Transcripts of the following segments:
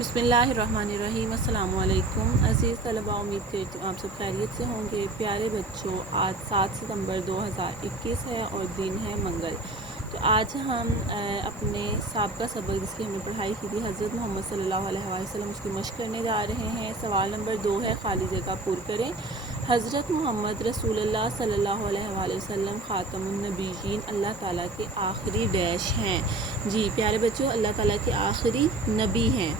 बिस्मिल्लाहिर्रहमानिर्रहीम। अस्सलाम वालेकुम अज़ीज़ तलबा, उम्मीद करती हूँ आप सब खैरियत से होंगे। प्यारे बच्चों, आज 7 सितंबर 2021 है और दिन है मंगल। तो आज हम अपने साबका सबक जिसकी हमने पढ़ाई की थी हज़रत मोहम्मद सल्लल्लाहु अलैहि वसल्लम, उसकी मश्क करने जा रहे हैं। सवाल नंबर 2 है, खाली जगह पुर करें। हज़रत मोहम्मद रसूलुल्लाह सल्लल्लाहु अलैहि वसल्लम ख़ातमुन नबीयीन अल्लाह ताला के आखिरी डैश हैं। जी प्यारे बच्चों, अल्लाह ताला के आखिरी नबी हैं।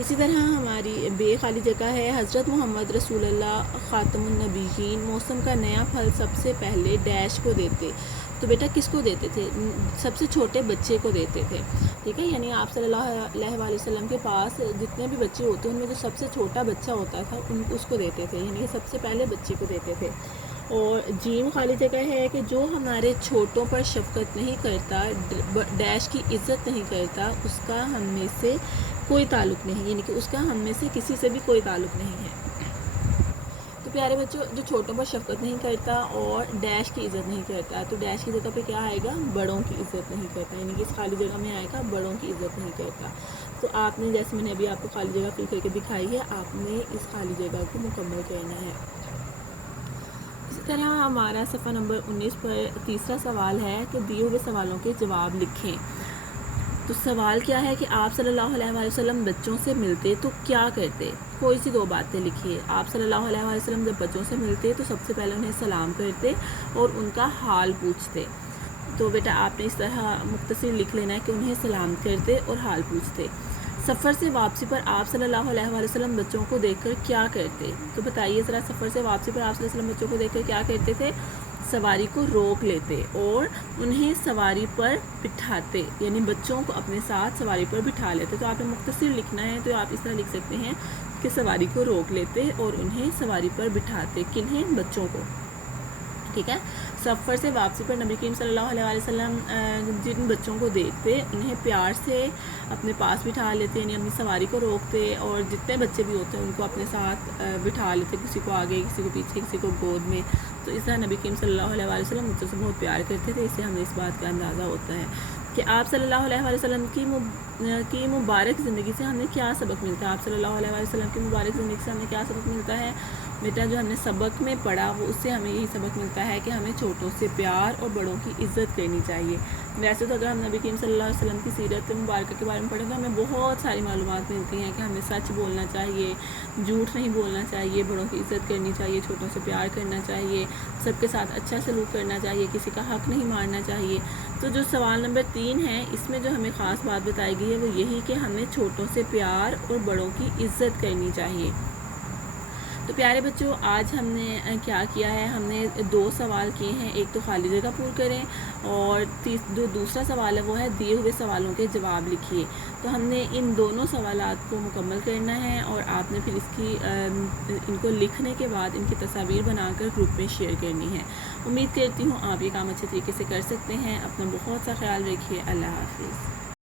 इसी तरह हमारी बे खाली जगह है, हज़रत मोहम्मद रसूलुल्लाह ख़ातमुन नबीयीन मौसम का नया फल सबसे पहले डैश को देते। तो बेटा किसको देते थे? सबसे छोटे बच्चे को देते थे। ठीक है, यानी आप सल्लल्लाहु अलैहि वसल्लम के पास जितने भी बच्चे होते हैं उनमें जो सबसे छोटा बच्चा होता था उसको देते थे, यानी सबसे पहले बच्चे को देते थे। और जीम खाली जगह है कि जो हमारे छोटों पर शफ़क़त नहीं करता, डैश की इज़्ज़त नहीं करता, उसका हम में से कोई ताल्लुक़ नहीं, यानी कि उसका हम में से किसी से भी कोई ताल्लुक़ नहीं है। तो प्यारे बच्चों, जो छोटों पर शफ़क़त नहीं करता और डैश की इज़्ज़त नहीं करता, तो डैश की जगह पे क्या आएगा? बड़ों की इज़्ज़त नहीं करता, यानी कि इस खाली जगह में आएगा बड़ों की इज़्ज़त नहीं करता। तो आपने, जैसे मैंने अभी आपको खाली जगह फिल करके दिखाई है, आपने इस खाली जगह को मुकम्मल करना है। इसी तरह हमारा सफ़ा नंबर 19 पर तीसरा सवाल है कि दिए हुए सवालों के जवाब लिखें। तो सवाल क्या है कि आप सल्लल्लाहु अलैहि वसल्लम बच्चों से मिलते तो क्या करते? कोई सी 2 बातें लिखिए। आप सल्लल्लाहु अलैहि वसल्लम जब बच्चों से मिलते तो सबसे पहले उन्हें सलाम करते और उनका हाल पूछते। तो बेटा आपने इस तरह मुख्तसर लिख लेना है कि उन्हें सलाम करते और हाल पूछते। सफ़र से वापसी पर आप सल्लल्लाहु अलैहि वसल्लम बच्चों को देखकर क्या करते? तो बताइए ज़रा, सफ़र से वापसी पर आप सल्लल्लाहु अलैहि वसल्लम बच्चों को देखकर क्या करते थे? सवारी को रोक लेते और उन्हें सवारी पर बिठाते, यानी बच्चों को अपने साथ सवारी पर बिठा लेते। तो आपने मुख्तसर लिखना है, तो आप इस तरह लिख सकते हैं कि सवारी को रोक लेते और उन्हें सवारी पर बिठाते। किन्हें? बच्चों को। ठीक है, सफ़र से वापसी पर नबी करीम सल्लल्लाहु अलैहि वसल्लम जिन बच्चों को देखते उन्हें प्यार से अपने पास बिठा लेते, यानी अपनी सवारी को रोकते और जितने बच्चे भी होते हैं उनको अपने साथ बिठा लेते, किसी को आगे, किसी को पीछे, किसी को गोद में। तो इस तरह नबी करीम सल्लल्लाहु अलैहि वसल्लम बच्चों से बहुत प्यार करते थे। इससे हमें इस बात का अंदाज़ा होता है कि आप सल्लल्लाहु अलैहि वसल्लम की मुबारक ज़िंदगी से हमें क्या सबक मिलता है। आप सल्लल्लाहु अलैहि वसल्लम की मुबारक ज़िंदगी से हमें क्या सबक मिलता है? बेटा जो हमने सबक में पढ़ा वो उससे हमें यही सबक मिलता है कि हमें छोटों से प्यार और बड़ों की इज़्ज़त करनी चाहिए। वैसे तो अगर हम नबी करीम सल्लल्लाहु अलैहि वसल्लम की सीरत मुबारक के बारे में पढ़ें तो हमें बहुत सारी मालूमात मिलती हैं कि हमें सच बोलना चाहिए, झूठ नहीं बोलना चाहिए, बड़ों की इज़्ज़त करनी चाहिए, छोटों से प्यार करना चाहिए, सबके साथ अच्छा सलूक करना चाहिए, किसी का हक़ नहीं मारना चाहिए। तो जो सवाल नंबर 3 है, इसमें जो हमें ख़ास बात बताई गई है वो यही कि हमें छोटों से प्यार और बड़ों की इज़्ज़त करनी चाहिए। तो प्यारे बच्चों, आज हमने क्या किया है, हमने 2 सवाल किए हैं। एक तो खाली जगह पूर करें और जो दूसरा सवाल है वो है दिए हुए सवालों के जवाब लिखिए। तो हमने इन दोनों सवालात को मुकम्मल करना है और आपने फिर इनको लिखने के बाद इनकी तस्वीर बनाकर ग्रुप में शेयर करनी है। उम्मीद करती हूँ आप ये काम अच्छे तरीके से कर सकते हैं। अपना बहुत सा ख्याल रखिए। अल्लाह हाफ़िज़।